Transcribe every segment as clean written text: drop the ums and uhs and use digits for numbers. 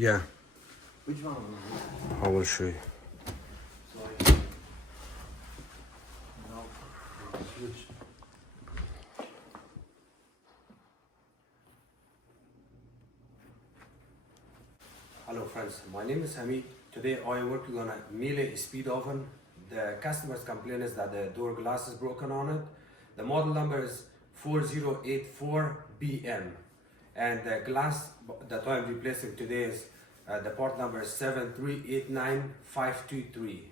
Yeah, Which one? I will show you. Sorry. No. Switch. Hello friends, my name is Hamid. Today I am working on a Miele speed oven. The customer's complaint is that the door glass is broken on it. The model number is 4084BM, and the glass that I'm replacing today is the part number is 7389523.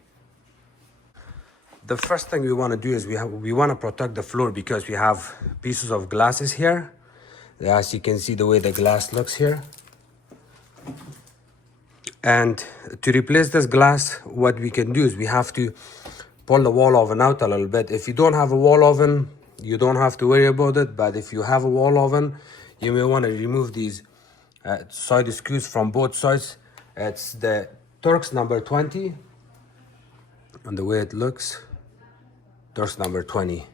The first thing we want to do is we want to protect the floor because we have pieces of glasses here. As you can see the way the glass looks here. And to replace this glass, what we can do is we have to pull the wall oven out a little bit. If you don't have a wall oven, you don't have to worry about it. But if you have a wall oven, you may want to remove these side screws from both sides. It's the Torx number 20. And the way it looks, Torx number 20.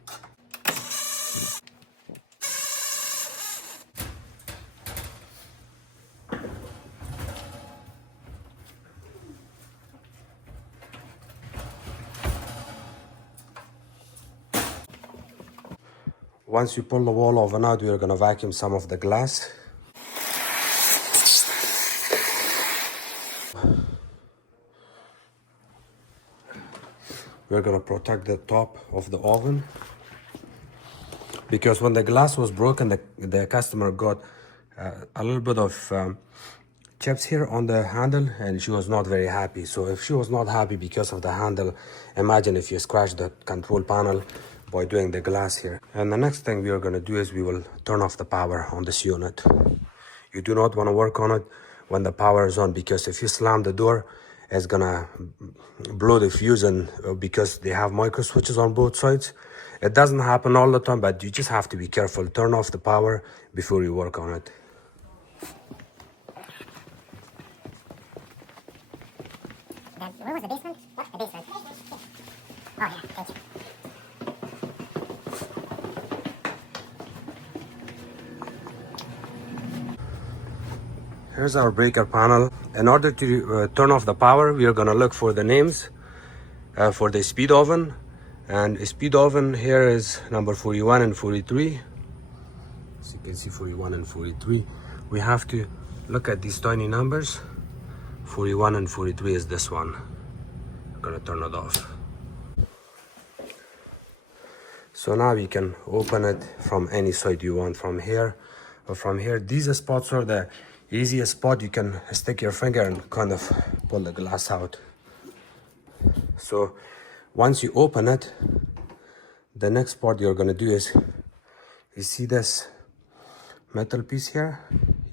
Once you pull the wall oven out, we're going to vacuum some of the glass. We're going to protect the top of the oven. Because when the glass was broken, the customer got a little bit of chips here on the handle, and she was not very happy. So if she was not happy because of the handle, imagine if you scratch the control panel by doing the glass here. And the next thing we are going to do is we will turn off the power on this unit. You do not want to work on it when the power is on, because if you slam the door, it's gonna blow the fuse, and because they have micro switches on both sides. It doesn't happen all the time, but you just have to be careful. Turn off the power before you work on it. Where was the basement? What? The basement. Oh, yeah, thank you. Here's our breaker panel. In order to turn off the power, we are gonna look for the names for the speed oven. And a speed oven here is number 41 and 43. As you can see, 41 and 43. We have to look at these tiny numbers. 41 and 43 is this one. I'm gonna turn it off. So now we can open it from any side you want, from here or from here. These spots are the easiest spot. You can stick your finger and kind of pull the glass out. So once you open it, the next part you're gonna do is, you see this metal piece here?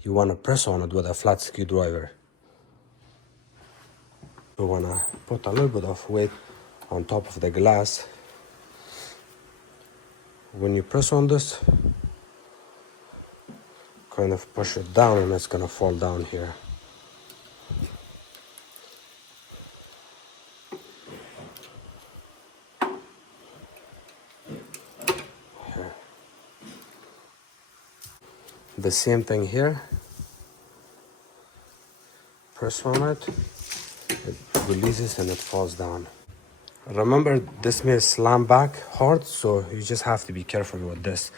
You wanna press on it with a flat screwdriver. You wanna put a little bit of weight on top of the glass. When you press on this, kind of push it down, and it's gonna fall down here. Here. The same thing here. Press on it, it releases and it falls down. Remember, this may slam back hard, so you just have to be careful with this.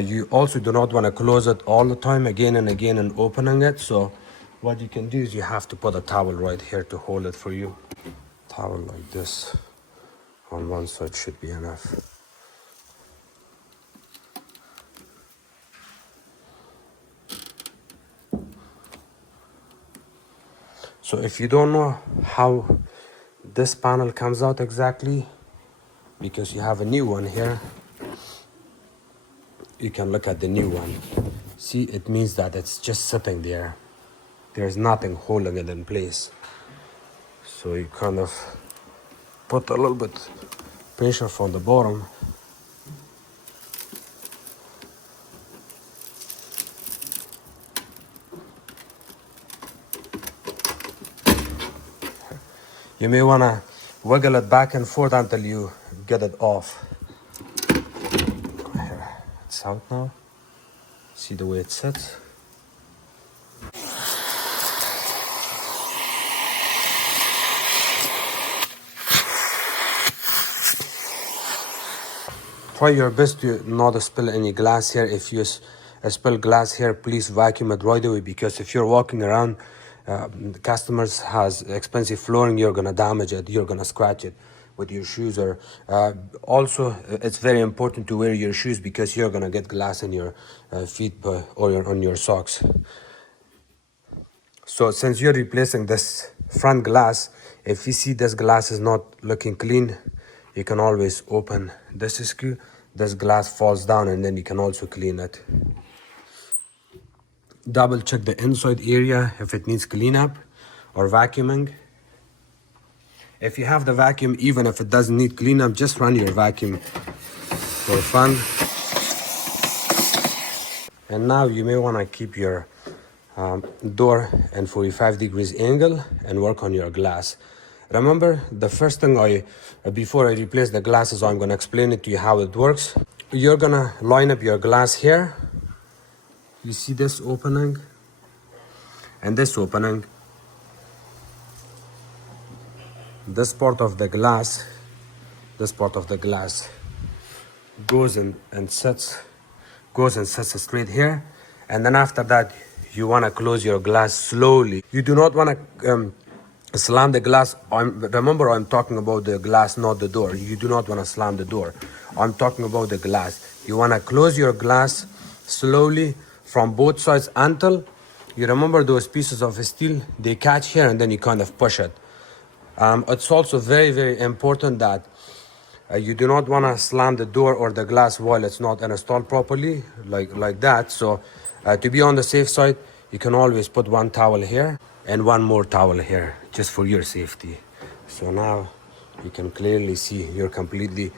You also do not want to close it all the time, again and again, and opening it. So what you can do is you have to put a towel right here to hold it for you. Towel like this on one side should be enough. So if you don't know how this panel comes out exactly, because you have a new one here, you can look at the new one. See, it means that it's just sitting there. There's nothing holding it in place. So you kind of put a little bit pressure from the bottom. You may want to wiggle it back and forth until you get it off. Here, it's out now. See the way it sits. Try your best to not spill any glass here. If you spill glass here, please vacuum it right away, because if you're walking around, the customers has expensive flooring, you're gonna damage it, you're gonna scratch it with your shoes. Or also, it's very important to wear your shoes, because you're gonna get glass in your feet or on your socks. So since you're replacing this front glass, if you see this glass is not looking clean, you can always open this screw, this glass falls down, and then you can also clean it. Double check the inside area if it needs cleanup or vacuuming. If you have the vacuum, even if it doesn't need cleanup, just run your vacuum for fun. And now you may want to keep your door in 45 degrees angle and work on your glass. Remember, the first thing before I replace the glasses, I'm going to explain it to you how it works. You're going to line up your glass here. You see this opening and this opening. This part of the glass goes and sets straight here. And then after that, you want to close your glass slowly. You do not want to slam the glass. Remember, I'm talking about the glass, not the door. You do not want to slam the door. I'm talking about the glass. You want to close your glass slowly from both sides until you remember those pieces of steel, they catch here, and then you kind of push it. It's also very, very important that you do not want to slam the door or the glass while it's not installed properly, like that. So to be on the safe side, you can always put one towel here and one more towel here, just for your safety. So now you can clearly see you're completely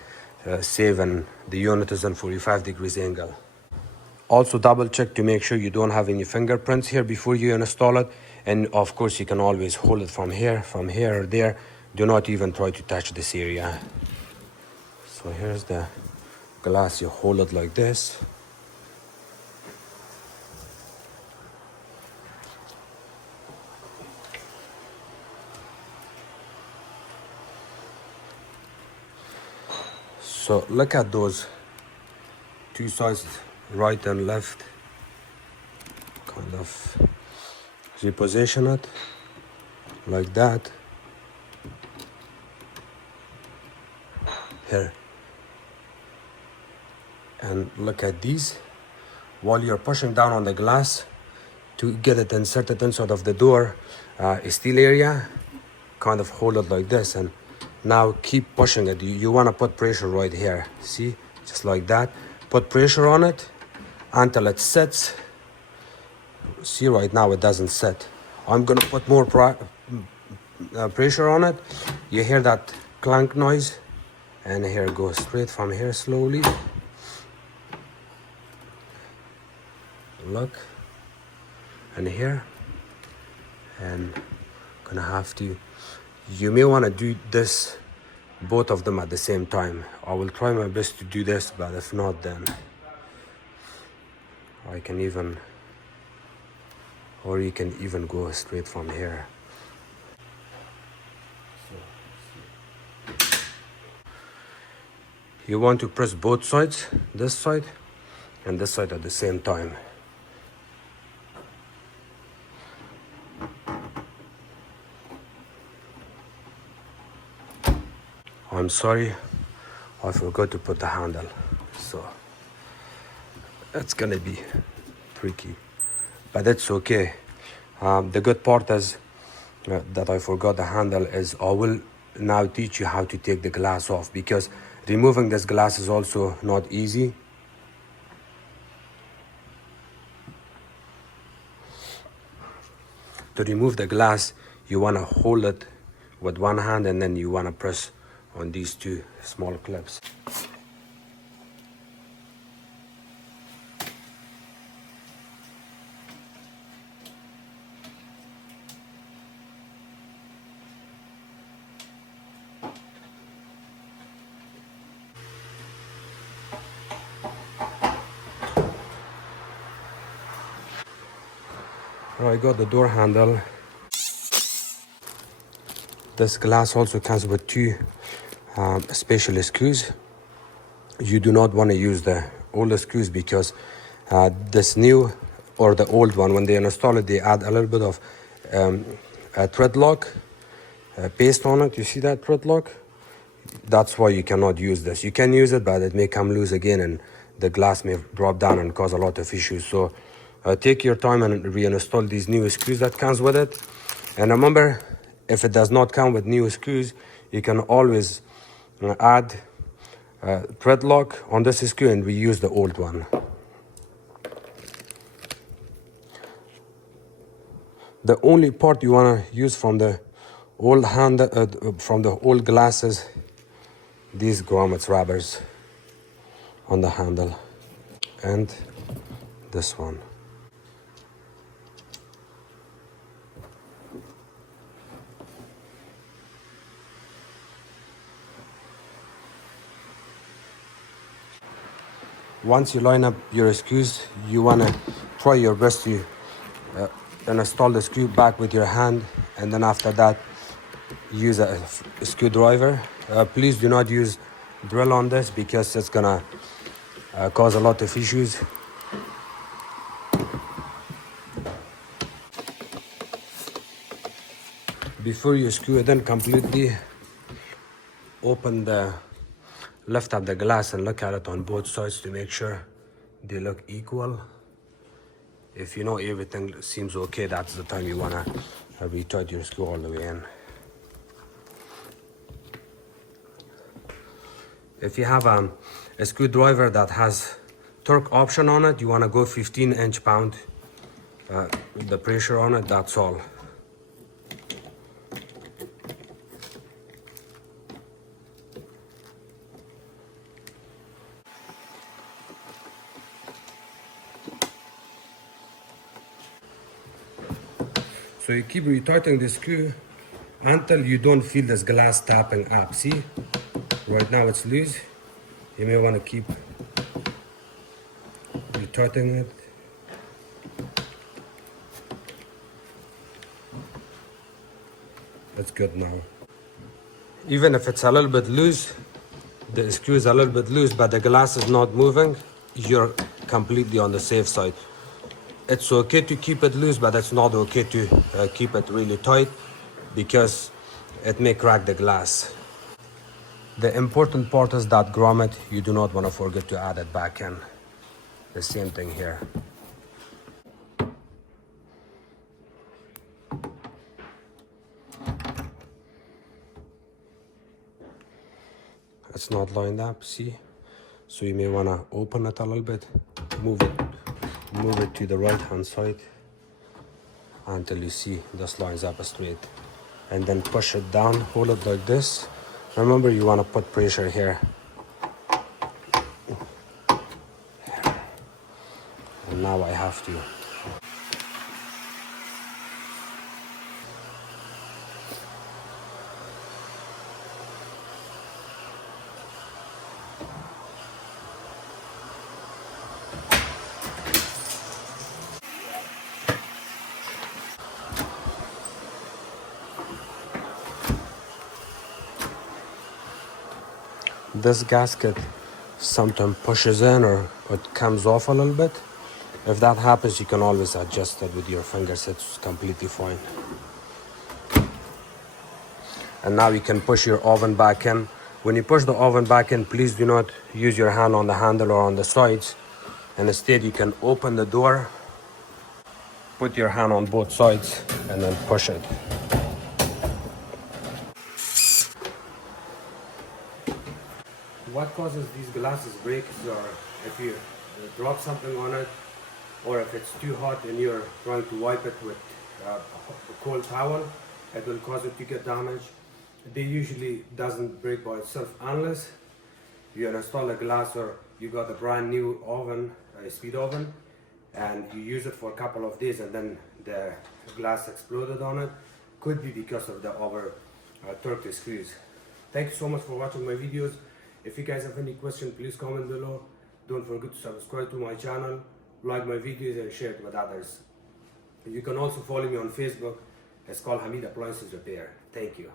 safe, and the unit is in 45 degrees angle. Also double check to make sure you don't have any fingerprints here before you install it. And of course, you can always hold it from here or there. Do not even try to touch this area. So here's the glass. You hold it like this. So look at those two sides, right and left. Kind of reposition it like that. Here. And look at these. While you're pushing down on the glass to get it inserted inside of the door steel area, kind of hold it like this, and now keep pushing it. You want to put pressure right here. See, just like that. Put pressure on it until it sets. See, right now it doesn't set. I'm gonna put more pressure on it. You hear that clank noise, and here it goes straight from here slowly. Look, and here, and gonna have to. You may want to do this, both of them at the same time. I will try my best to do this, but if not, then I can even. Or you can even go straight from here. You want to press both sides, this side and this side at the same time. I'm sorry, I forgot to put the handle, so it's gonna be tricky. But it's okay. The good part is that I forgot the handle is I will now teach you how to take the glass off, because removing this glass is also not easy. To remove the glass, you want to hold it with one hand, and then you want to press on these two small clips. I got the door handle. This glass also comes with two special screws. you do not want to use the old screws because this new or the old one, when they install it, they add a little bit of a thread lock paste on it. You see that thread lock? That's why you cannot use this. You can use it, but it may come loose again and the glass may drop down and cause a lot of issues. So take your time and reinstall these new screws that comes with it. And remember, if it does not come with new screws, you can always add thread lock on this screw and reuse the old one. The only part you want to use from the old from the old glasses, these grommets rubbers on the handle, and this one. Once you line up your screws, you want to try your best to install the screw back with your hand, and then after that use a screwdriver. Please do not use drill on this because it's gonna cause a lot of issues. Before you screw it in completely, lift up the glass and look at it on both sides to make sure they look equal. If you know everything seems okay, that's the time you wanna retighten your screw all the way in. If you have a screwdriver that has torque option on it, you wanna go 15 inch-pound, the pressure on it, that's all. So you keep retightening the screw until you don't feel this glass tapping up. See, right now it's loose. You may want to keep retightening it. That's good now. Even if it's a little bit loose, the screw is a little bit loose, but the glass is not moving, you're completely on the safe side. It's okay to keep it loose, but it's not okay to keep it really tight because it may crack the glass. The important part is that grommet, you do not want to forget to add it back in. The same thing here. It's not lined up, see? So you may want to open it a little bit, move it to the right hand side until you see this lines up straight, and then push it down, hold it like this. Remember, you want to put pressure here, and now I have to this gasket sometimes pushes in or it comes off a little bit. If that happens, you can always adjust it with your fingers. It's completely fine. And now you can push your oven back in. When you push the oven back in, please do not use your hand on the handle or on the sides, and instead you can open the door, put your hand on both sides, and then push it. What causes these glasses break is if you drop something on it, or if it's too hot and you're trying to wipe it with a cold towel, it will cause it to get damaged. They usually doesn't break by itself unless you install a glass or you got a brand new oven, a speed oven, and you use it for a couple of days and then the glass exploded on it. Could be because of the over torqued screws. Thank you so much for watching my videos. If you guys have any questions, please comment below. Don't forget to subscribe to my channel, like my videos and share it with others. You can also follow me on Facebook. It's called Hamid Appliances Repair. Thank you.